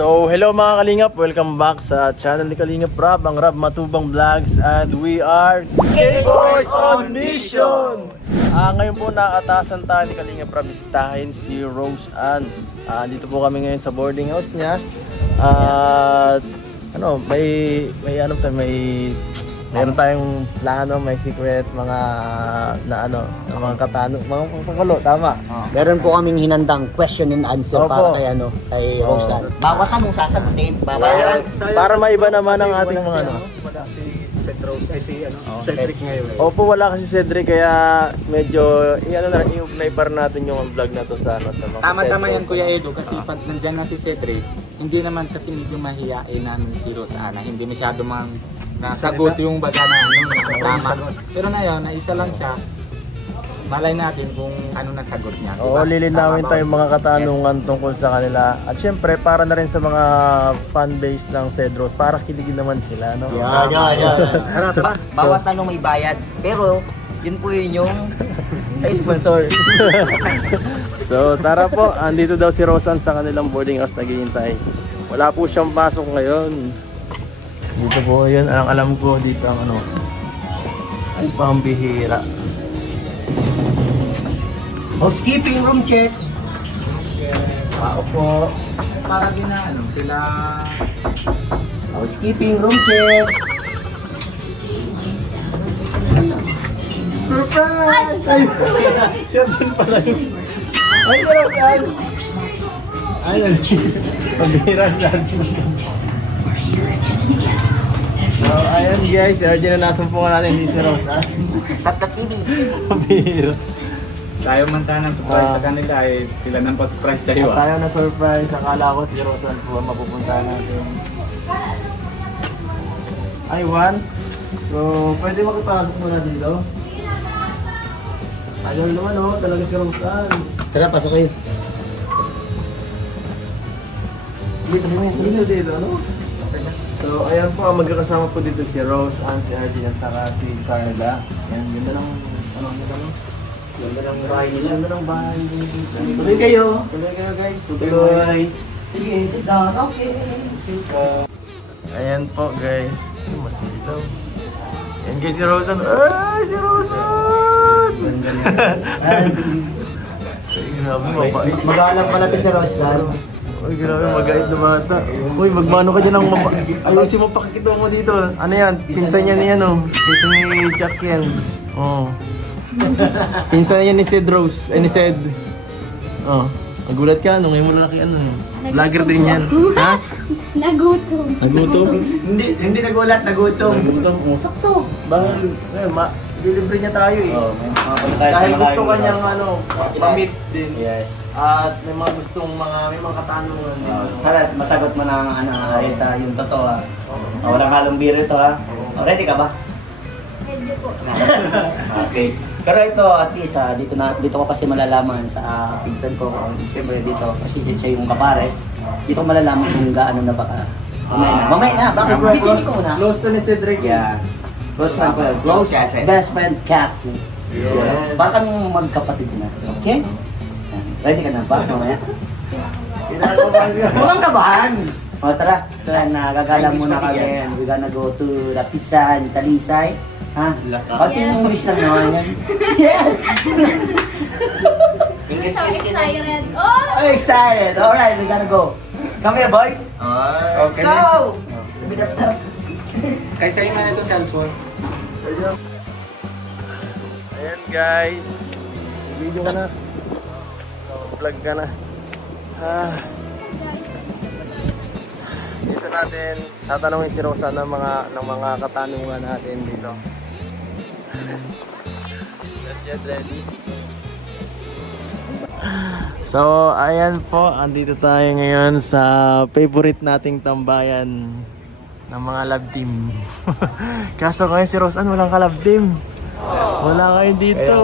So, hello mga Kalingap, welcome back sa channel ni Kalingap Rab, ang Rab Matubang Vlogs, and we are K-Boys on Mission! Ngayon po nakatasan tayo ni Kalingap Rab, bisitahin si Rose Ann. Dito po kami ngayon sa boarding house niya. At meron tayong plano, may secret, mga mga katanong, mga pagkakalo, tama? Meron po kaming hinandang question and answer Opo. para kay Rosan. Bawat tanong sasagutin. Para maiba naman ang ating mga Cedric ngayon. Opo, wala kasi Cedric, kaya medyo i-apply para natin yung vlog na to sa mga Tama-tama yan Kuya Edo kasi pag nandyan na si Cedric, hindi naman kasi medyo mahihain namin si Rosana. Hindi masyado nasagot yung baga na tama. Pero ngayon, na isa lang siya, malay natin kung ano nasagot niya. Oo, lilinawin tayong mga katanungan tungkol sa kanila. At syempre, para na rin sa mga fan base ng Cedros, para kiligin naman sila, no? Bawat tanong may bayad. Pero, yun po yun yung sa sponsor. So, tara po. Andito daw si Rosan sa kanilang boarding house, naghihintay. Wala po siyang pasok ngayon. Dito po yun. Ang alam ko dito ang ay pambihira. Housekeeping room check. Opo. Para din na sila... Housekeeping room check. Surprise! Ay! Sergeant pala yun. Ay, Rosan! Ay, pambihira si Sergeant. So, ayan guys, si Arjun na nasumpungan natin dito si Rosa. Stop the TV. Pambihira. Tayo man sanang surprise sa kanila eh, sila nang pa-surprise sa iyo. Tayo na surprise, akala ko si Rosan po ang mapupuntahan natin. Ay, Juan. So, pwede makipasok muna dito. Ayaw naman talaga si Rosan. Tara, pasok kayo. Dito, So, ayan po, magkakasama po dito si Rose, si Arjun, at saka si Carla. Ayan, ganda ng, ganda ng bahay nila. Ganda ng bahay nila. Tuloy kayo. Tuloy kayo guys. Tuloy. Sige, sit down. Okay. Ayan po guys. Masilaw. Ayan guys si Rosan. Ay, si Rosan! Ay, grabe mabait. Mag-aalap pala ito si Rosan. Ay, grabe magait na bata. Uy, magmano ka dyan ng ayusin mo pakikita mo dito. Ano yan? Pinsan niya niyan Pinsan ni Jack yan. Oo. Pinsan niya ni Cedros. Ni Ced. Oh. Nagulat ka, ngayon mo lalaki vlogger din yan. Ha? Nagutom. Nagutom? Hindi nagulat, nagutom. Nagutom? Sakto. Bahal. Delivery niya tayo eh. Dahil gusto kanyang pamit din. Yes. At may mga may mga katanungan. Sana masagot mo na ayos sa yung totoo. Walang halong biro ito ha. Ready ka ba? Medyo po. Okay. Pero ito at least dito ko kasi malalaman sa pinsan ko, siyempre dito kasi siya yung kapares. Dito ko malalaman kung gaano na baka. Mamaya na, baka bitin ko muna. Close to ni Cedric. Yeah. Close best friend Cassie. Yeah. Baka kami magkapatid na. Okay? Ready ka na ba? Mamaya? Mukhang kabahan! O tara, so nagagala muna kami. We're gonna go to the pizza in Talisay. Ha? Pati yung English lang naman yan. Yes! So excited. Oh! I'm excited! Alright, we're gonna go. Come here, boys! Let's Okay. go! Kaysa yung na ito cellphone. Ayan guys. Video ka na. Vlog ka na. Dito natin tatanungin si Rosa ng mga katanungan natin dito. Let's get ready. So, ayan po, andito tayo ngayon sa favorite nating tambayan ng mga love team. Kaso ngayon si Rosan walang ka-love team. Wala kayo dito.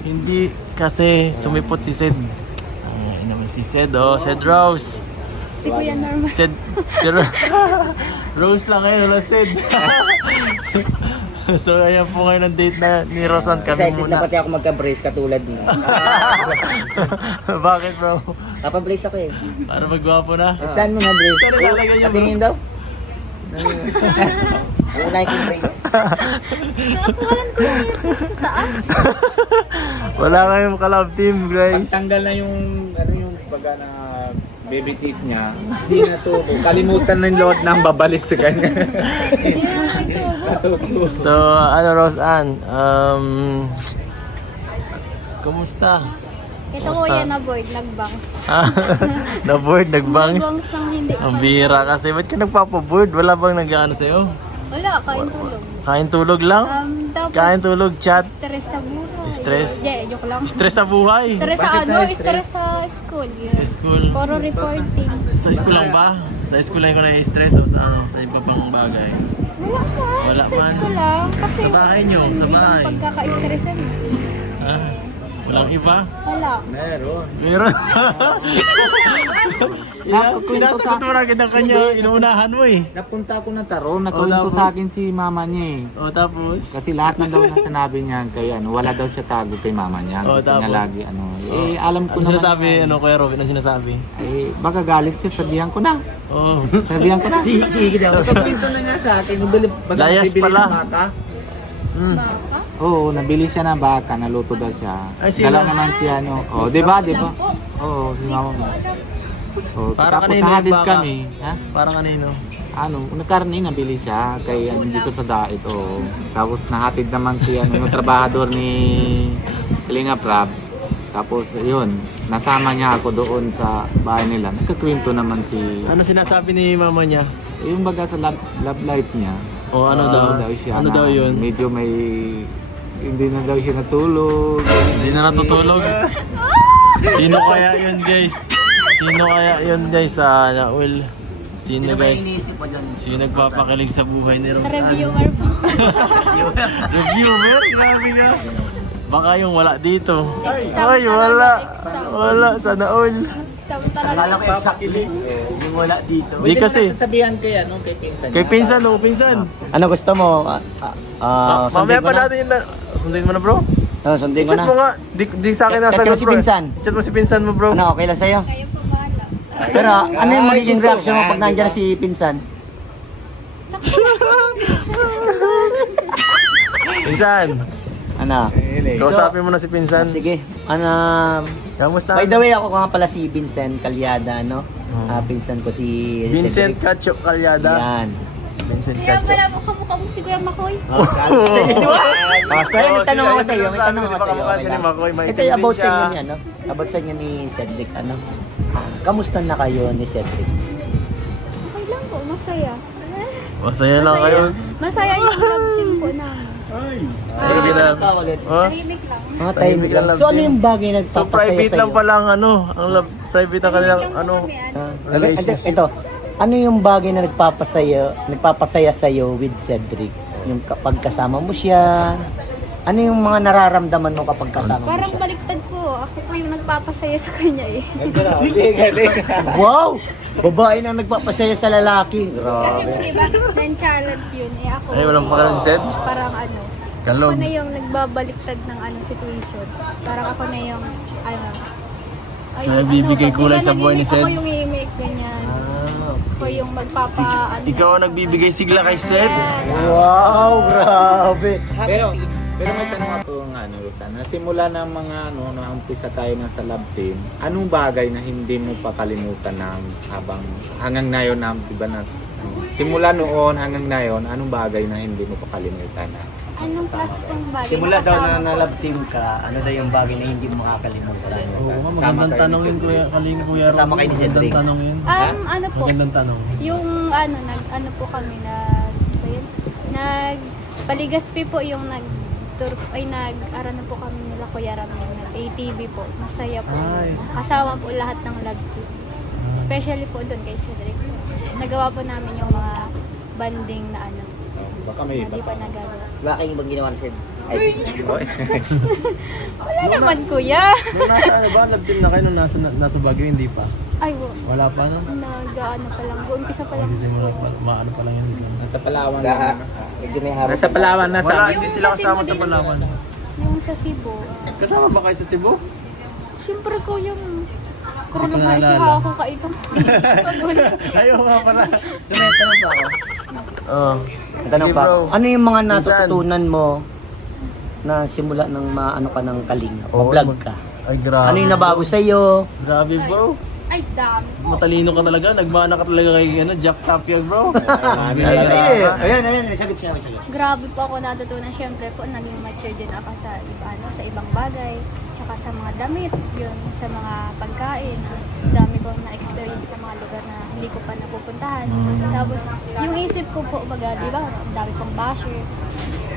Hindi kasi sumipot si Ced. Ay naman si Ced, Ced Rose. Si Kuya Norman. Ced Rose lang kayo, wala Ced. So ayan po ngayon ang date na ni Rosan. Kami Excited na muna. pati ako magka-brace katulad mo. Bakit bro? Napa-brace ako eh. Para magwapo na? Saan mo na brace? Saan nilalagay yung Patingin daw? Yung Nike brace. Nakakuhalan ko yung earphones sa taas. Wala kayong ka-love team guys. Pagtanggal na yung baga na baby teeth niya, hindi na to. Kalimutan na yung load nang babalik sa kanya. Hindi na ito. So ano Rosan, kumusta? Ito kuya na board, nag-bounce. Na-board, nag-bangs? Nag-bounce ng hindi. Ang bira kasi. Ba't ka nagpapaboard? Wala bang nag-ano sa'yo? Wala, kain tulog. Kain tulog lang? Tapos, Kain tulog, chat? stress sa buhay. Stress? Hindi, joke lang. Stress sa buhay? Stress sa Bakit ano? na-stress? Stress sa school. Yun. Sa school? Puro reporting. Sa school lang ba? Sa school lang ko na-stress o sa ano? Sa iba pang bagay? Wala pa. Wala Sa man. school lang. Kasi, Sa bahay nyo? Sa bahay? ibang pagkaka-stressan. Ah, walang iba? Wala. Meron. Meron? Nakukwento sa... Pinasagot mo na kita kanya. Inuunahan mo eh. Napunta ako ng Taro, nakwento tapos? sa akin si mama niya eh. O tapos? Kasi lahat na daw na sinabi niya kay ano, wala daw siya tago kay mama niya. Oh, Gusto niya tapos? lagi ano. Eh alam ko Ano naman. sinasabi? na- Ano Kuya Robin? Ano sinasabi? Eh baka galit siya, sabihan ko na. Oh. Sabihan ko na. Sige daw. Nagkwento na nga sa akin, Layas pala. ng baka. Mm. Baka? Oo, nabili siya ng baka, naluto daw siya. Ay, sino? Dala naman siya ano. Oh, 'di ba? 'Di ba? Lang po. Oo, si mama mo. Oh, Parang tapos kanino yung nahatid baka? kami, ha? Parang kanino? Ano, nagkarne nabili siya kay ano, dito sa Dait. Oo. Tapos nahatid naman si ano, yung trabahador ni Kalinga Prab. Tapos yun, nasama niya ako doon sa bahay nila. Nagkakwento naman si Ano sinasabi ni mama niya? yung baga sa love life niya. O ano daw? Siya Ano na daw yun? Medyo may hindi na daw siya natulog. Hindi na natutulog. Sino kaya yun guys? Sino kaya yun guys? Will. Sino guys? iniisip mo dyan? Sino nagpapakilig sa buhay ni Rosan? Reviewer po. Reviewer? Grabe ka. Baka yung wala dito. Exam Ay, talaga, wala. exam. Wala, sana all. Exam talaga. Akala ko exactly. Yung wala dito. Di kasi. Sasabihan kay ano, kay pinsan. Kay pinsan o pinsan. Ano gusto mo? Mamaya pa natin yun na. Sundin mo na bro. Sundin ko I-chat na. mo nga. Di sa akin Chat nasagot mo si bro. pinsan. Chat mo si pinsan mo bro. Ano, okay lang sa'yo? Kayo po bahala. Pero ano yung magiging reaction mo pag nandiyan si pinsan? Pinsan. Ano? Kausapin mo na si pinsan. Sige. Ano? Kamusta? By the way, ako nga pala si Vincent Calyada, no? Pinsan ko si Vincent Cedric. Cacho Calyada. Yan. Vincent Kaya Cacho. wala mo kamukha mo si Kuya Makoy. Sorry, may tanong ako sa iyo. May tanong ako sa iyo. Kamukha siya ni Makoy. Ito yung about sa inyo niya, no? About sa inyo ni Cedric, ano? Kamusta na kayo ni Cedric? Okay lang po, masaya. Masaya lang kayo. Masaya yung love team po namin. Pero ginam. Oh? Tahimik lang. Mga Tahimik lang lang. love So ano team. yung bagay na So nagpapasaya private sa'yo? lang pala ang ano, ang private ang kanilang ano. relationship. Ito, ano yung bagay na nagpapasaya sa'yo with Cedric? Yung kapag kasama mo siya, ano yung mga nararamdaman mo kapag kasama mo Parang siya? baliktad po. Ako po yung nagpapasaya sa kanya eh. Wow! Babae na nagpapasaya sa lalaki. Kasi Grabe. po diba, then challenge yun. Eh ako, Ay, walang pakialam si Sed? parang ano, Kalog. ako na yung nagbabaliktad ng ano situation. Parang ako na yung ano. ay, So, nagbibigay pag kulay di sa ba buhay ni nanimik, Sed? Ako yung i-make ganyan. Ako yung magpapa... ano, Ikaw ang nagbibigay sigla kay Sed? Yes. Wow, grabe. Pero may tanong ako ng ano, Rosan. Nasimula ng mga ano, umpisa tayo na sa love team. Anong bagay na hindi mo pa kalimutan ng habang hanggang ngayon na, di ba na, simula noon hanggang ngayon, anong bagay na hindi mo pa kalimutan na? Anong klase pong bagay? Simula daw Nakasama na po. love team ka, ano daw yung bagay na hindi mo makakalimutan? Oo, magandang tanong yun kuya. Kaling kuya. Kasama kayo ni Cedric. Magandang tanong yun. Ano po, Magandang tanong. yung ano po kami paligaspi po yung nag-aral na po kami nila Kuya Ram, ATV po. Masaya po. Ay. Kasama po lahat ng love team. Especially po doon kay Cedric. Nagawa po namin yung mga banding na ano. Baka may Hindi pa nagagawa. Wala kayong ibang ginawa ni Ced? Wala naman kuya. Nung nasa ano ba, love team na kayo nung nasa Baguio, hindi pa. Ay, Wala pa no? nag-ano pa lang. Umpisa pa lang. Magsisimula pa, maano pa lang yun. Nasa Palawan lang. Medyo may harap. Nasa Palawan na Wala, sa hindi sila kasama sa Cebu din Palawan. Yung sa Cebu. Kasama ba kayo sa Cebu? Siyempre ko yung Hindi ko coronavirus naalala. ako ka itong pag-uli. Ayaw nga pala. So, may tanong ba ako? Oo. Tanong Sige, pa. bro. Ano yung mga Minsan. natututunan mo na simula ng maano ka ng kalinga? Oo, Vlog ka? Ay, grabe. Ano yung nabago sa'yo? Grabe, bro. Ay, dami po. Matalino ka talaga. Nagmana ka talaga kay Jack Tapia, bro. Ayan, sagot siya, sagot. Grabe po ako natutunan. Siyempre po, naging mature din ako sa, sa ibang bagay. Tsaka sa mga damit, yun, sa mga pagkain. Ang dami ko na-experience na mga lugar na hindi ko pa napupuntahan. Tapos, yung isip ko po, baga, di ba, ang dami kong basher.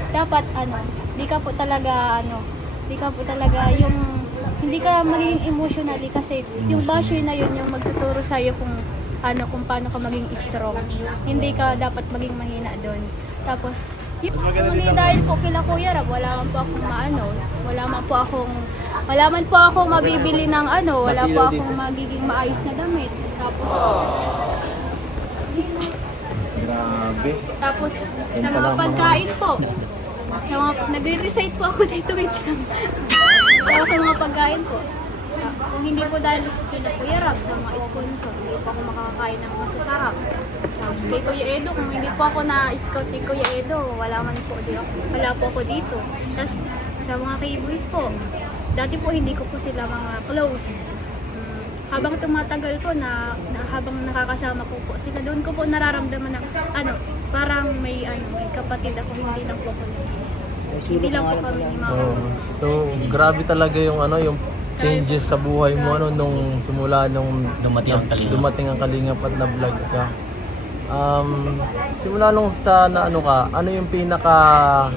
Dapat, di ka po talaga, hindi ka magiging emotionally kasi yung basher na yun yung magtuturo sa'yo kung paano ka maging strong. Hindi ka dapat maging mahina doon. Tapos, hindi dahil po kila Kuya Rab, wala man po akong mabibili ng wala po akong magiging maayos na damit. Grabe. Tapos, sa mga pagkain po, nagre-recite po ako dito, wait lang. Tapos sa mga pagkain po, kung hindi po dahil sa Kuya Rab, sa mga sponsor, hindi po ako makakain ng masasarap. Tapos kay Kuya Edo, kung hindi po ako na-scout kay Kuya Edo, wala po ako dito. Tapos sa mga K-boys po, dati po hindi ko po sila mga close. Habang tumatagal po habang nakakasama ko po sila, doon ko po nararamdaman na parang may kapatid ako, hindi lang po ako nag-iisa. Hindi lang po kami ni Mama. So, grabe talaga yung yung changes sa buhay mo nung simula nung dumating ang Kalingap at na-vlog ka. Simula nung sa ano yung pinaka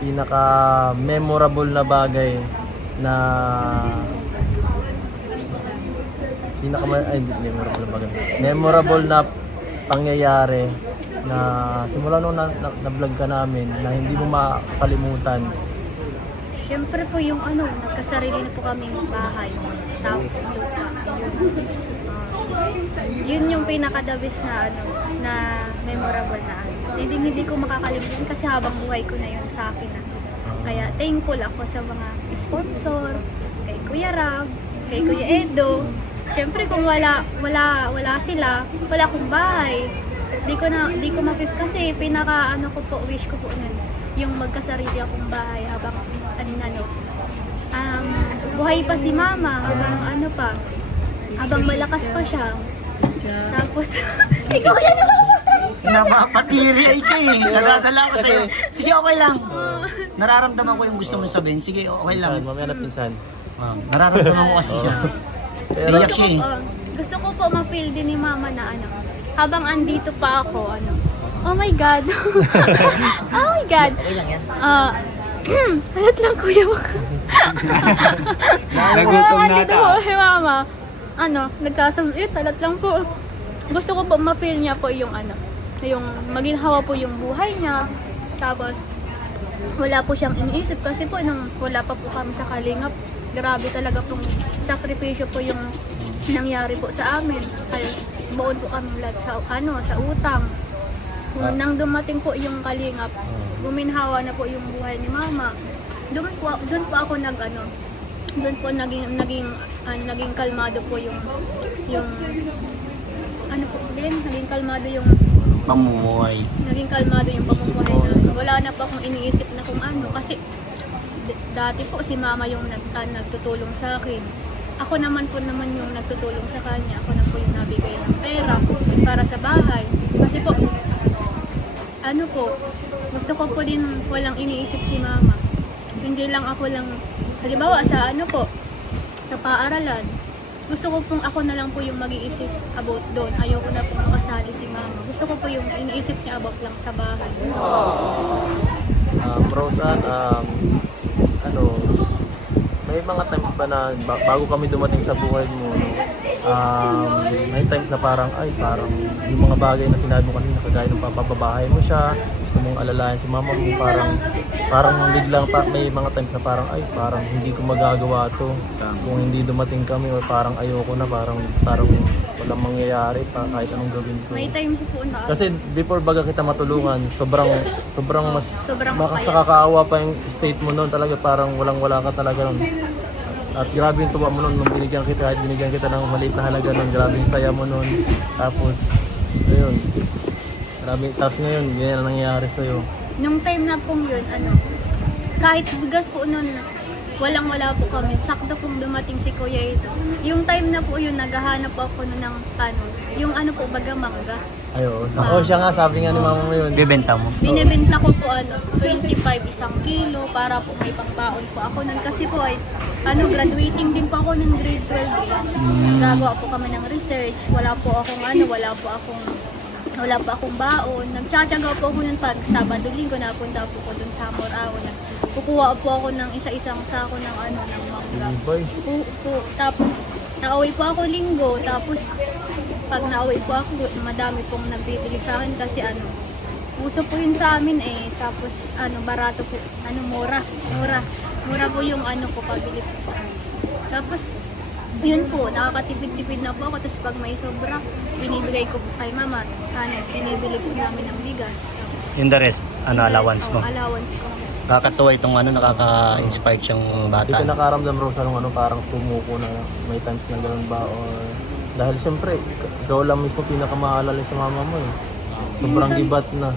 pinaka memorable na bagay na memorable na pangyayari na simula nung na-vlog ka namin na hindi mo makalimutan. Siyempre po yung nagkasarili na po kaming bahay. Tapos lupa. Yun yung pinaka-the best na memorable na Hindi ko makakalimutan kasi habang buhay ko na yun sa akin Kaya thankful ako sa mga sponsor, kay Kuya Rab, kay Kuya Edo. Siyempre kung wala sila, wala akong bahay. Di ko mapip kasi pinaka wish ko po nun yung magkasarili akong bahay habang buhay pa si Mama, habang malakas pa siya. Tapos ikaw yan Napapatiri ay kayo eh. Nadadala ko sa'yo. Sige, okay lang. Nararamdaman ko yung gusto mong sabihin. Sige, okay lang. Mamaya na pinsan. Nararamdaman ko kasi siya. Iyak siya eh. Gusto ko po ma-feel din ni Mama na habang andito pa ako, oh my God. Oh my God. Okay lang yan. Halat lang kuya mo. Nagutom na Andito po si Mama. Halat lang po. Gusto ko po ma-feel niya po yung yung maginhawa po yung buhay niya. Tapos, wala po siyang iniisip kasi po nung wala pa po kami sa Kalingap, grabe talaga pong sakripisyo po yung nangyari po sa amin. Kaya buon po kami lahat sa utang. Nang dumating po yung Kalingap, guminhawa na po yung buhay ni Mama. Doon po ako naging kalmado po yung naging kalmado yung Pamumuhay. Naging kalmado yung pamumuhay na. Wala na pa akong iniisip na kung kasi dati po si Mama yung nagtutulong sa akin. Ako naman yung nagtutulong sa kanya. Ako na po yung nabigay ng pera para sa bahay. Kasi po, gusto ko po din walang iniisip si Mama. Hindi lang halimbawa sa sa paaralan. Gusto ko pong ako na lang po yung mag-iisip about doon. Ayoko na pong makasali si Mama. Gusto ko po yung iniisip niya about lang sa bahay. Rosan, may mga times ba na bago kami dumating sa buhay mo, may times na parang yung mga bagay na sinabi mo kanina, kagaya ng papababahay mo siya, gusto mong alalayan si mama mo, parang biglang may mga times na parang ay parang hindi ko magagawa to kung hindi dumating kami, or parang ayoko na, parang walang mangyayari pa kahit anong gawin ko. May times po na Kasi before baga kita matulungan, sobrang mas sobrang mas kaya. nakakaawa pa yung state mo noon, talaga parang walang-wala ka talaga noon. At grabe yung tuwa mo noon nung binigyan kita ng maliit na halaga noon, grabe yung saya mo noon. Tapos ayun. Grabe, tapos ngayon, ganyan ang nangyayari sa'yo. Nung time na pong yun, kahit bigas po noon, walang-wala po kami. Sakto pong dumating si Kuya ito. Yung time na po yun, naghahanap po ako nun ng yung po, baga mangga. Ayo, siya nga, sabi nga ni mama mo yun. Bibenta mo. Binibenta ko po 25 isang kilo para po may pangbaon po ako nun. Kasi po ay, graduating din po ako ng grade 12 eh. Nagagawa po kami ng research. Wala po akong baon. Nagtsatsaga po ako nun pag Sabado Linggo, napunta po ko dun sa Morao. Kukuha po ako ng isa-isang sako ng ng mangga. Boy. Tapos nauwi po ako Linggo, tapos pag nauwi po ako, madami pong nagbibili sa akin kasi uso po yun sa amin eh. Tapos barato po, mura po yung ko pabili po sa amin. Tapos yun po, nakakatipid-tipid na po ako. Tapos pag may sobra, binibigay ko po kay mama. Binibili po namin ng bigas. Yung the rest, allowance mo. Allowance ko. Nakakatuwa itong nakaka-inspire siyang Hindi bata. ka nakaramdam, Rosa, nung parang sumuko na may times na gano'n ba? Or dahil siyempre, ikaw lang mismo pinakamaalala sa mama mo eh. Sobrang Minsan- gibat na.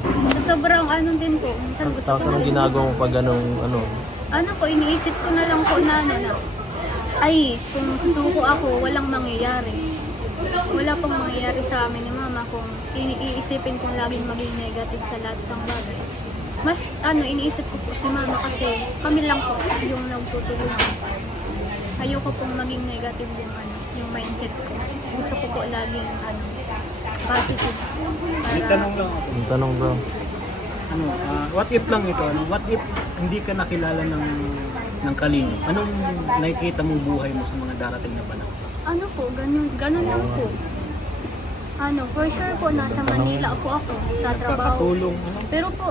Sobrang din po. Minsan gusto Tapos ko na anong din. ginagawa mo pag Iniisip ko na lang po na ay, kung susuko ako, walang mangyayari. Wala pong mangyayari sa amin ni mama kung iniisipin kong laging maging negative sa lahat ng bagay. Mas iniisip ko po si mama kasi kami lang po yung nagtutulungan. Ayoko pong maging negative yung mindset ko. Gusto ko po laging positive. May tanong lang ako. Yung tanong bro. What if lang ito? What if hindi ka nakilala ng Kalingap? Anong nakikita mong buhay mo sa mga darating na panahon? Ganun lang po. For sure po, nasa Manila po ako, tatrabaho. Kakatulong, Pero po,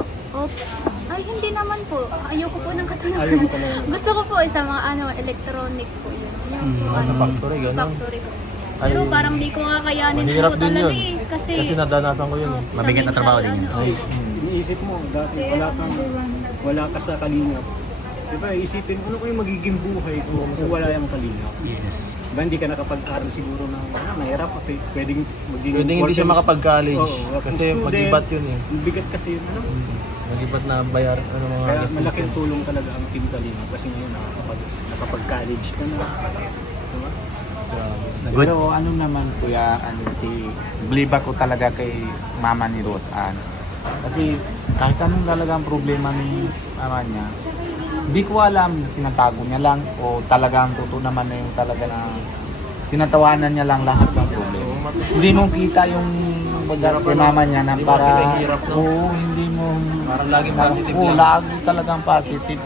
ay hindi naman po. Ayoko po ng katulungan. Ayaw mo talaga. Gusto ko po sa mga electronic po yun. Yung po, Sa factory, gano'n. factory po. Ay, Pero parang di ko kakayanin mahirap po din talaga yun. Kasi Kasi nadanasan ko yun. sa Mabigat na mental, trabaho din yun. Ay, Iniisip mo, dati wala ka sa Kalingap. Diba, isipin mo, ano ko yung magiging buhay ko kung wala yung Kalingap? Yes. Diba, hindi ka nakapag-aral siguro ng mahirap at pwedeng maging pwedeng hindi siya makapag-college. Oo, working Kasi student. mag-ibat yun eh. Bigat kasi yun, Mag-ibat na bayar, mga Kaya gastos. malaking tulong talaga ang Team Kalingap kasi ngayon nakapag-college ka na. Diba? Pero ano naman kuya, believe ako talaga kay mama ni Rose Ann. Kasi kahit anong talaga ang problema ni mama niya, hindi ko alam na tinatago niya lang o talagang totoo naman na yung talaga na tinatawanan niya lang lahat ng problema. Hindi mo kita yung baga kay mama niya na Hindi mo para makita yung hirap, no? hindi mo Parang laging positive oo, lang. lagi talagang positive.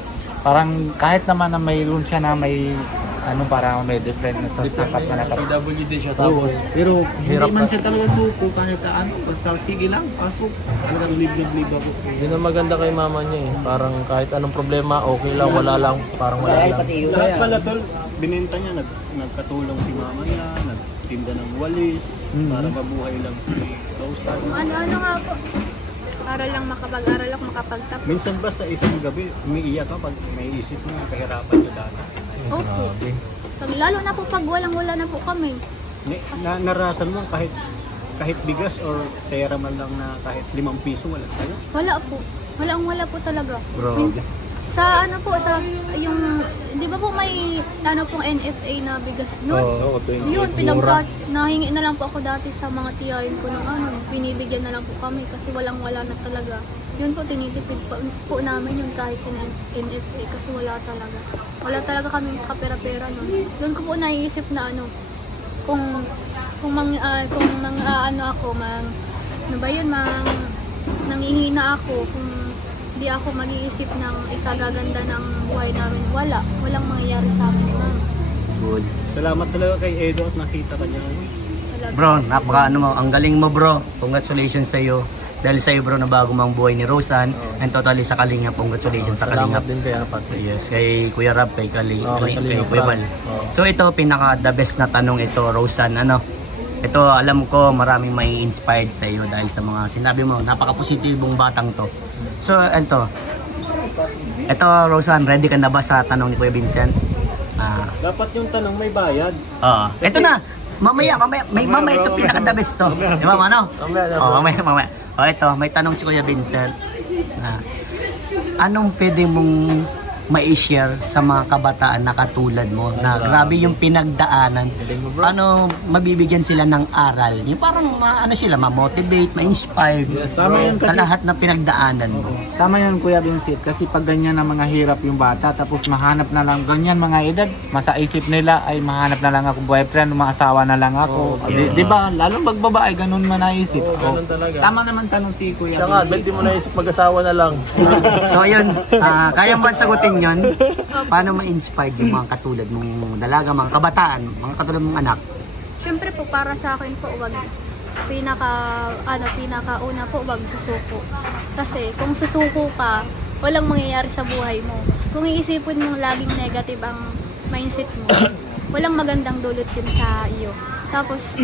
Parang kahit naman na mayroon siya na may parang may different na sa sapat na PWD siya tapos tapos. pero hirap hindi man na. siya talaga suko kahit basta sige lang pasok talagang live ako. Yun ang maganda kay mama niya eh. Parang kahit anong problema, okay lang, wala lang. Parang wala lang. Lahat pala tol, binenta niya, nagkatulong si mama niya, nagtinda ng walis, para mabuhay lang si Rosa. ano nga po. Para lang makapag-aral ako, makapagtapos. Minsan ba sa isang gabi, umiiyak ka pag may isip mo ang kahirapan niyo dati? Opo. Lalo na po pag walang-wala na po kami. Narasan mo kahit bigas or pera man lang na kahit 5 piso wala tayo? Wala po. Walang-wala po talaga. Bro. Sa yung, di ba po may pong NFA na bigas nun? Oo, Yun, nahingi na lang po ako dati sa mga tiyahin ko ng binibigyan na lang po kami kasi walang-wala na talaga. Yun po, tinitipid po namin yung kahit NFA kasi wala talaga. Wala talaga kaming kapera-pera nun. Doon ko po naiisip na kung nangihina ako, kung di ako mag-iisip ng ikagaganda ng buhay namin, walang mangyayari sa amin ni mama. Good. Salamat talaga kay Edo at nakita ka niya. Talaga. Bro, ang galing mo bro. Congratulations sa iyo. dahil sa iyo bro na bago mang buhay ni Roseanne and totally sa Kalingap. Congratulations sa Salamat Kalingap. din kay Patrick. Yes, kay Kuya Rab, kay kay Kalingap Kuya Val. Oo. So ito, pinaka the best na tanong ito, Roseanne, ano? Ito, alam ko maraming may inspired sa iyo dahil sa mga sinabi mo, napaka-positibong batang to. So, ito, Roseanne, ready ka na ba sa tanong ni Kuya Vincent? Dapat yung tanong may bayad. Ito na, mamaya, ito pinaka-the best to. Di ba, ano? Mamaya. Ito, may tanong si Kuya Vincent. Anong pwede mong ma-share sa mga kabataan na katulad mo na grabe yung pinagdaanan, paano mabibigyan sila ng aral, yung parang sila ma-motivate, ma-inspired Tama yun sa kasi, lahat ng pinagdaanan mo. tama yun Kuya Vincent, kasi pag ganyan na mga hirap yung bata, tapos mahanap na lang, ganyan mga edad, masa isip nila ay mahanap na lang ako boyfriend, maasawa na lang ako. Di ba? Lalo magbabae, ganun man naisip. Ganun talaga. Tama naman tanong si Kuya Tsaka, Vincent. di mo naisip mag-asawa na lang. So ayun, kaya mo ba sagutin yun? Paano ma-inspired yung mga katulad mong dalaga, mga kabataan, mga katulad mong anak? Siyempre po, para sa akin po, pinakauna po, wag susuko. Kasi kung susuko ka, walang mangyayari sa buhay mo. Kung iisipin mong laging negative ang mindset mo, walang magandang dulot yun sa iyo. Tapos,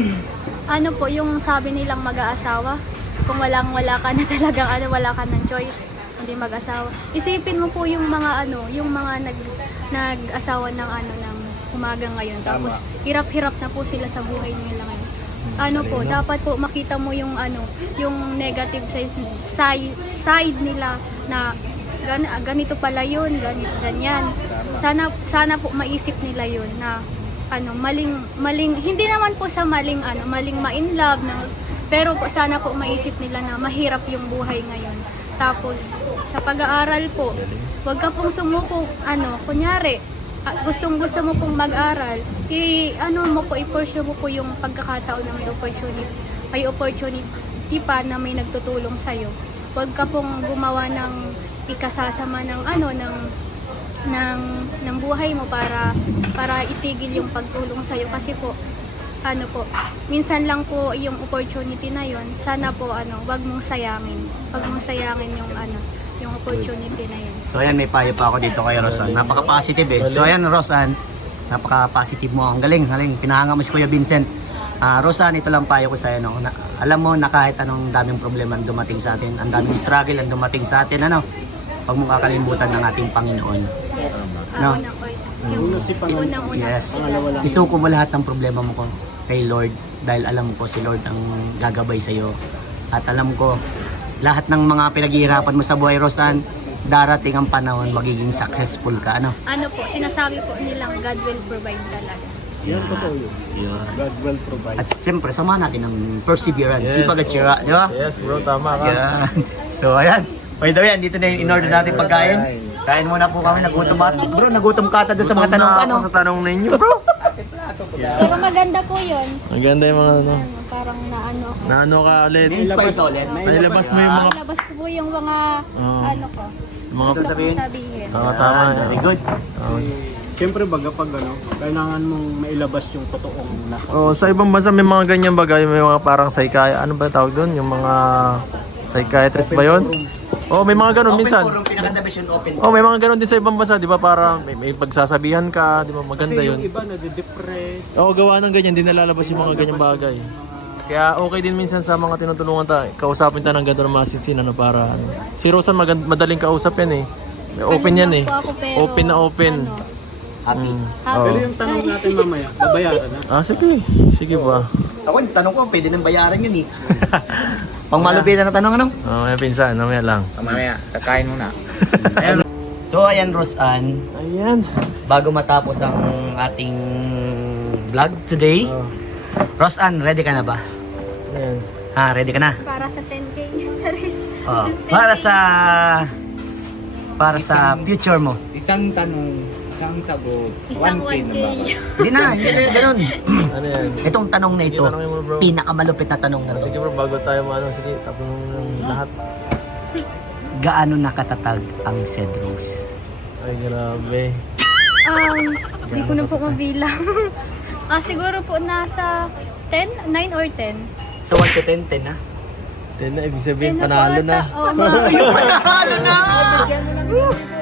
yung sabi nilang mag-aasawa, kung wala ka na talagang wala ka ng choice, hindi mag-asawa. Isipin mo po yung mga nag-asawa ng ng umaga ngayon. Tapos hirap-hirap na po sila sa buhay nila ngayon. Dapat po makita mo yung yung negative side nila na ganito pala yun, ganyan. Sana po maisip nila yun na maling hindi naman po sa maling ma-in love na, pero po sana po maisip nila na mahirap yung buhay ngayon. Tapos sa pag-aaral po, wag ka pong sumuko, kunyari, gustong-gusto mo pong mag-aral, i-pursue mo po yung pagkakataon na may opportunity pa na may nagtutulong sa'yo. Wag ka pong gumawa ng ikasasama ng buhay mo para itigil yung pagtulong sa'yo. Kasi po, minsan lang po yung opportunity na yon. Sana po wag mong sayangin. Wag mong sayangin yung opportunity na yun. So ayan, may payo pa ako dito kay Roseanne. Napaka-positive eh. So ayan, Roseanne, napaka-positive mo. Ang galing. Pinahanga mo si Kuya Vincent. Roseanne, ito lang payo ko sa'yo. Alam mo na kahit anong daming problema ang dumating sa atin, ang daming struggle ang dumating sa atin, huwag mong kakalimutan ng ating Panginoon. Yes. No? Unang-una. Yes. Isuko mo lahat ng problema mo kay Lord dahil alam ko si Lord ang gagabay sa iyo. At alam ko lahat ng mga pinaghihirapan mo sa buhay, Roseanne, darating ang panahon magiging successful ka, Sinasabi po nilang God will provide talaga. Yan, totoo yun. God will provide. At siyempre, samahan natin ng perseverance, sipag at sira, di ba? Yes bro, tama ka. Yeah. So ayan, by the way, dito na yung in-order natin pagkain. Kain muna po kami, nagutom at bro, nagutom ka ata doon sa mga tanong ko, Ako sa tanong ninyo bro. Pero maganda po yun. Ang ganda yung mga Parang naano ako. Naano ka ulit? Inspired ka ulit. Nailabas mo yung mga... Ilabas ko po yung mga ko. mga Gusto sabihin? Sabihin. tama. Very good. Siyempre baga pag kailangan mong mailabas yung totoong nasa. Sa ibang bansa may mga ganyan bagay, may mga parang ano ba tawag doon? Yung mga psychiatrist ba yun? May mga ganun minsan. Open forum, pinaka-the-best yung open. May mga ganun din sa ibang bansa, di ba? Para may pagsasabihan ka, di ba? Maganda Kasi yun. yung iba nade-depress. Gawa ng ganyan, di nalalabas yung mga ganyang bagay. Kaya okay din minsan sa mga tinutulungan tayo, kausapin tayo ng ganito ng mga sinsin, para si Roseanne madaling kausap yan eh. May open yan eh. Ako, pero, Open na open. Happy. Pero yung tanong natin mamaya, babayaran na. Sige. Sige ba? Ako, tanong ko, pwede nang bayaran yun eh. Pang malupitan na tanong, May pinsan, mamaya lang. Mamaya, kakain muna. So ayan, Roseanne, Ayan. bago matapos ang ating vlog today, Roseanne, ready ka na ba? Ayan. Ready ka na? Para sa 10K. Charis. Para sa future mo. Isang tanong, isang sagot, Isang 1K 1K. na ba? Hindi na ganun. Ano yan? Itong tanong na ito, Tanongin mo bro. pinakamalupit na tanong na. Sige bro, bago tayo sige, tapos lahat. Gaano nakatatag ang Cedros? Ay, grabe. Hindi ko na po mabilang. Siguro po nasa 10, 9 or 10. So 1 to 10, 10 na? Yan na, ibig sabihin, Yan panalo po na. ata. Oo, mga... Panalo na!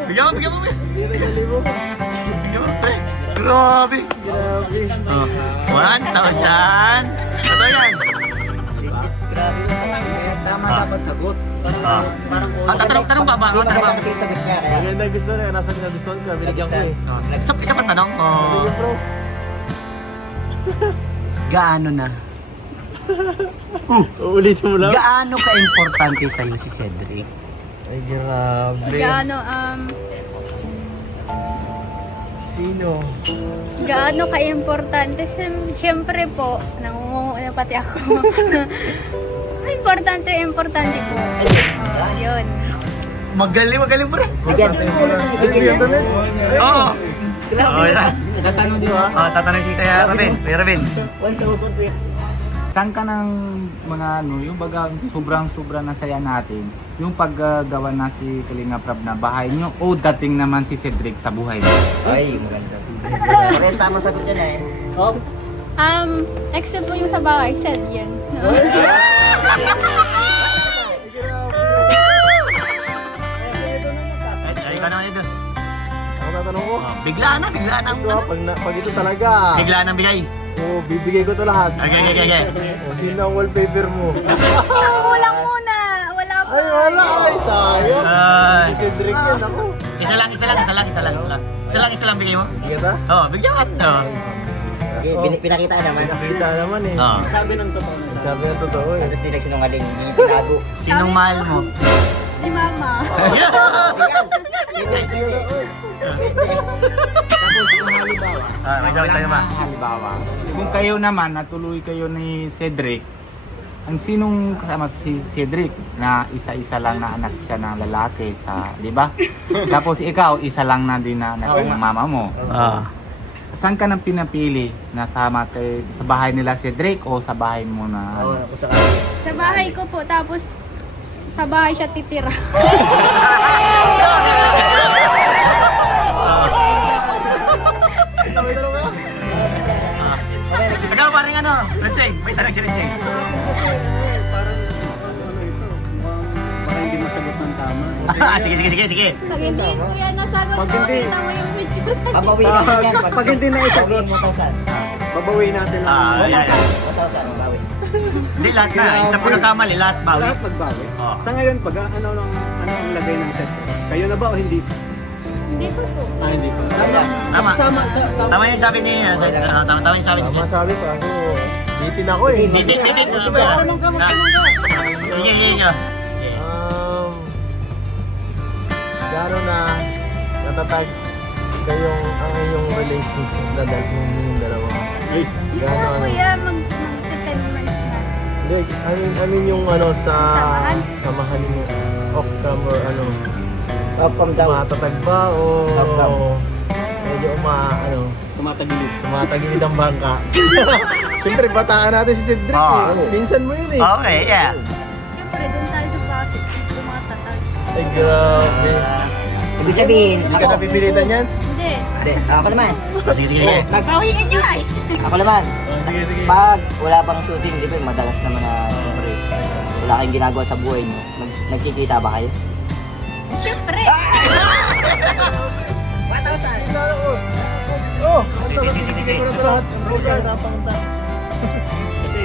Bigyan mo, bigyan mo. Dito sa libo. Bigyan mo, pre. Grabe. Grabe. Oh, 1,000. Ito yan. Grabe. Tama dapat sagot. Ah. Tanong pa ba? Hindi Tanong maganda pa. kasi yung sagot niya. Kaya Maganda gusto na, nasa ginagustuhan ko, binigyan ko eh. Isa pa tanong. Oh. Sige bro. gaano na? Uulitin mo lang. Gaano ka-importante sa'yo si Cedric? Ay, grabe. Gaano, Sino? gaano ka-importante? Siyempre po, nangungungo na pati ako. Importante po. Oh, yun. Magaling pre. Bigyan. Sige, internet. Oo. Oo, yan. Tatanong di ba? Tatanong si Kaya Robin. Kuya Robin. 1,000 pe. Saan ka ng mga yung baga sobrang na saya natin, yung paggawa na si Kalinga Prab na bahay nyo o dating naman si Cedric sa buhay mo? Ay, maganda. Parehas tama sagot yan eh. Oh. Except po yung sa bahay, said yan. No? Ay, ka naman ito. Ako tatanong ko. Biglaan na ang Ito ha, pag ito talaga. Biglaan ang bigay. Bibigay ko to lahat. Okay. O, sino ang wallpaper mo? Kulang muna. Wala pa. Ay, wala. Ay, sayang. Ay. Si Cedric yan ako. Isa lang bigay mo. Kita? Oo, bigyan ka to. Okay, pinakita ka naman. Nakita naman eh. Oo. Sabi ng totoo na sabi. Sabi na totoo eh. Tapos di nagsinungaling, hindi tinago. Sinong mahal mo? Si mama. May dawit tayo naman. Halimbawa, kung kayo naman natuloy kayo ni Cedric, ang sinong kasama si Cedric na isa-isa lang na anak siya ng lalaki sa, di ba? Tapos ikaw, isa lang na din na anak ng mama mo. Saan ka nang pinapili na sama sa bahay nila Cedric o sa bahay mo na Oo, ano? ako sa kanya. Sa bahay ko po, tapos sa bahay siya titira. Ikaw paring ano? Renseng, may tanong si Renseng. Baka hindi masagot ng tama. Sige. Pag hindi ko yan nasagot, Pag hindi- kita mo yung video. Pabawiin natin yan. Pag hindi na isagot, 1,000. babawiin natin lang. Yan. 1,000, mabawi. Hindi lahat na. Isa po nagkamali, lahat bawi. Lahat magbawi. Oo. Sa ngayon, ano ang lagay ng set? Kayo na ba o hindi? Hindi ko po. Hindi ko. Tama. Kasama sa Tama yung sabi ni tama yung sabi ni Tama Seth. sabi ko kasi bitin ako eh. Titit. Magtanong ka. Sige. Gano'n na natatag kayong ang iyong relationship na dahil yung dalawa. Ay, Yung Gano'n, po yan, mag-10 months na. Hindi, I mean yung ano sa Samahan? samahan mo off cam or ano, From down. matatag ba o Off cam. medyo tumatagilid. tumatagilid ang bangka. Siyempre bataan natin si Cedric Oo. eh. Minsan mo yun eh. Okay, yeah. Siyempre, doon tayo sa bakit. Tumatatag. Ay grabe. Ibig sabihin, Hindi ka ako. napipilitan yan? Hindi. Hindi, ako naman. Sige. Pawiin nyo ay. Ako naman. Sige. Pag wala pang shooting, di ba, madalas naman na siyempre, wala kayong ginagawa sa buhay nyo. Nagkikita ba kayo? Siyempre. Oh! Sige. Ko na ito lahat. Kasi,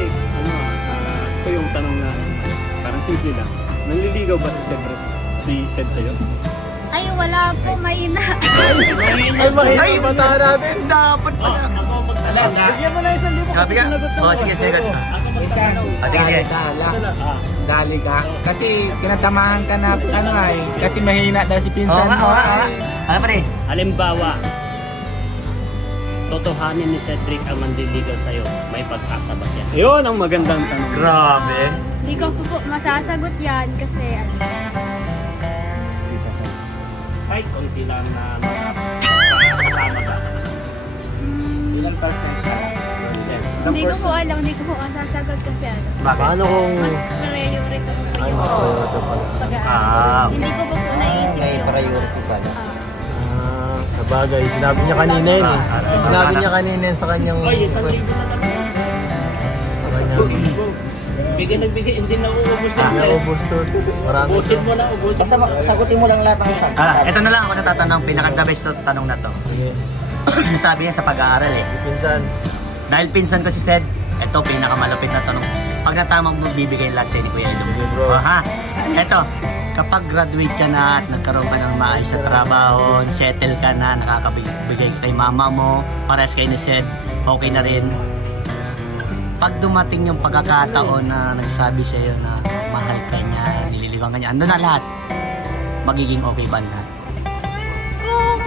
ito yung tanong na parang simple lang. Nanliligaw ba si Ced sa'yo? Ay, wala po. Mahina. Ay, mahirap bataan natin. Dapat pala. Bigyan mo na 1,000 Sabi ka? Oo, sige. Sige. Dali ka. Kasi tinatamahan ka na ano ay, kasi mahina daw si pinsan Oo mo. nga. Ano pa rin? Halimbawa, totohanin ni Cedric ang mandiligaw sa'yo, may pag-asa ba siya? Yun ang magandang tanong. Grabe. Hindi ko po masasagot yan kasi ano. Kahit konti lang na makakasama ka. Ilang percent siya? Hindi ko po alam. Hindi ko po masasagot kasi ano. Paano kung Mas priority ko po ano yung ito pala? pag-aaral. Hindi ko po naisip May yung priority pala. Sabagay, sinabi niya kanina yun eh. Sinabi niya kanina yun sa kanyang Oy, 1,000 na lang. sa kanyang Bigay nagbigay, hindi na uubos din. Naubos to. Marami to. Ubusin mo na, ubusin. Basta sagutin mo lang lahat ng sagot. Ito na lang ako natatanong, pinaka-the best to tanong na to. Sige. Sabi niya sa pag-aaral eh. Pinsan. Dahil pinsan ko si Sed, ito pinakamalapit na tanong. Pag natamang mo, bibigay lahat sa'yo ni Kuya Edo. Sige, bro. Ha? Ito, kapag graduate ka na at nagkaroon ka ng maayos sa trabaho, settle ka na, nakakabigay ka kay mama mo, pares kayo ni Sed, okay na rin. Pag dumating yung pagkakataon na nagsabi sa'yo na mahal ka niya, nililigaw ka niya, ando na lahat, magiging okay ba lahat? Kung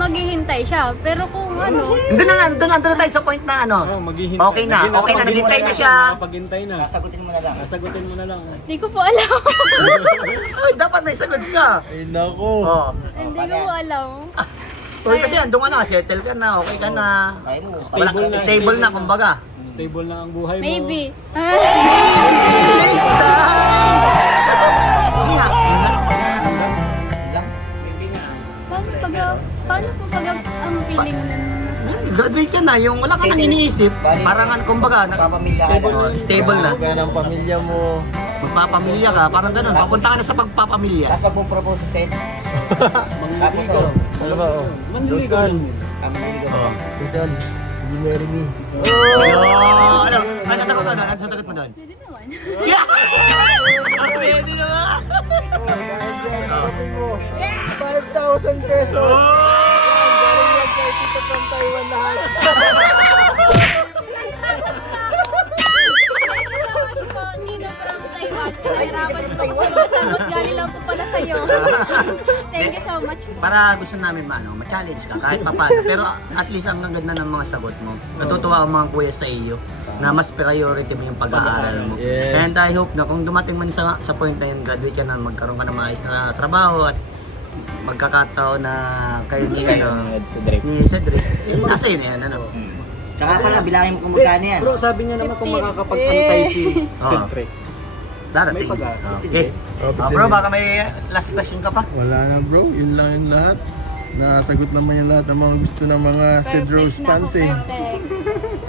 maghihintay siya, pero kung ano, Doon na tayo sa point na ano. Maghihintay. Okay na, naghihintay na siya. Paghintay na. Sagutin mo na lang. Sagutin mo na lang. hindi ko po alam. Ay, dapat na isagot ka. Ay, nako. Oh. Hindi ko po alam. Uy, kasi andun ka na, settle ka na, okay ka na. Kaya mo. Stable na, kumbaga. Stable na ang buhay mo. Maybe. Hindi nga. Paano po pag ang feeling na Graduate ka na, yung wala ka nang iniisip. Parang ano, kumbaga, Papamilya ka na. stable na. Kaya ng pamilya mo. Magpapamilya ka, parang ganun. Papunta ka na sa pagpapamilya. Tapos pag mo propose sa set, tapos Ano ba? Manliligaw ka. Pinsan, will you marry me? Oh, ano? Ano sasagot mo doon? Ano sasagot mo doon? pwede naman. Yeah! Pwede naman! 5,000 pesos! Oh! Kay Tito from Taiwan lahat. Nino from Taiwan. Nahirapan po ako sa mga sagot. Galing lang po pala sa'yo. Thank you so much po. Para gusto namin ma-challenge ka kahit papaano. Pero at least ang ganda ng mga sagot mo. Natutuwa ang mga kuya sa iyo na mas priority mo yung pag-aaral mo. Yes. And I hope na kung dumating man sa point na yun, graduate ka na, magkaroon ka ng maayos na trabaho at magkakataon na kayo ni, ni Cedric. Nasa yun yan, ano. Tsaka pala, bilangin mo kung magkano yan. Bro, sabi niya naman kung makakapag-antay si Oo. Cedric. Darating. May pag-aaral. Okay. Bro, baka may last question ka pa? Wala na bro, yun lang yung lahat. Nasagot naman yung lahat ng mga gusto ng mga Sid Rose fans eh. Perfect.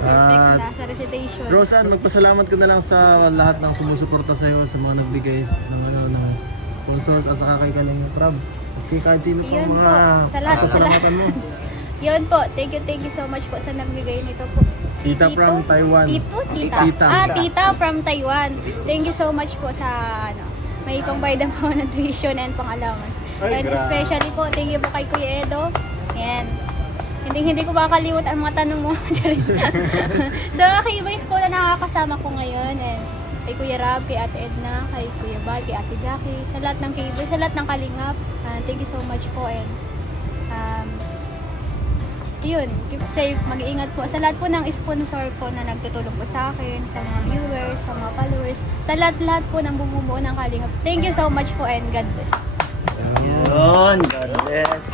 Perfect At na sa recitation. Roseanne, magpasalamat ka na lang sa lahat ng sumusuporta sa'yo, sa mga nagbigay ng, ng sponsors at saka kay Kalinga Prab. At si kahit sino Yun pang po, mga sa lahat, sasalamatan mo. Yun po, thank you so much po sa nagbigay nito po. Si Tita from Taiwan. Tita. Tita. Tita from Taiwan. Thank you so much po sa may pangbayad po ng tuition and pang-allowance. Ay, And grabe. especially po, thank you po kay Kuya Edo. And hindi ko makakalimutan ang mga tanong mo. Charis. So, kay Ibay's po na nakakasama ko ngayon. And kay Kuya Rab, kay Ate Edna, kay Kuya Bal, kay Ate Jackie, sa lahat ng K-Boy, sa lahat ng Kalingap. Thank you so much po. And yun, keep safe, mag-iingat po. Sa lahat po ng sponsor po na nagtutulong po sa akin, sa mga viewers, sa mga followers, sa lahat po ng bumubuo ng Kalingap. Thank you so much po and God bless. Yun, God bless.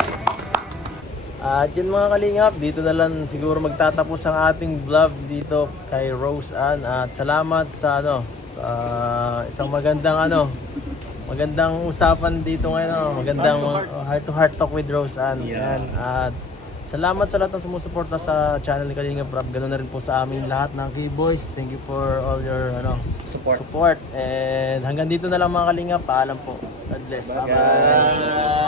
At yun mga kalingap, dito na lang siguro magtatapos ang ating vlog dito kay Roseanne. At salamat sa sa isang magandang usapan dito ngayon, magandang heart to heart talk with Roseanne. Yan. At salamat sa lahat ng sumusuporta sa channel ni Kalinga Prab. Ganoon na rin po sa aming lahat ng K-Boys. Thank you for all your support. And hanggang dito na lang mga Kalinga. Paalam po. God bless. Bye-bye.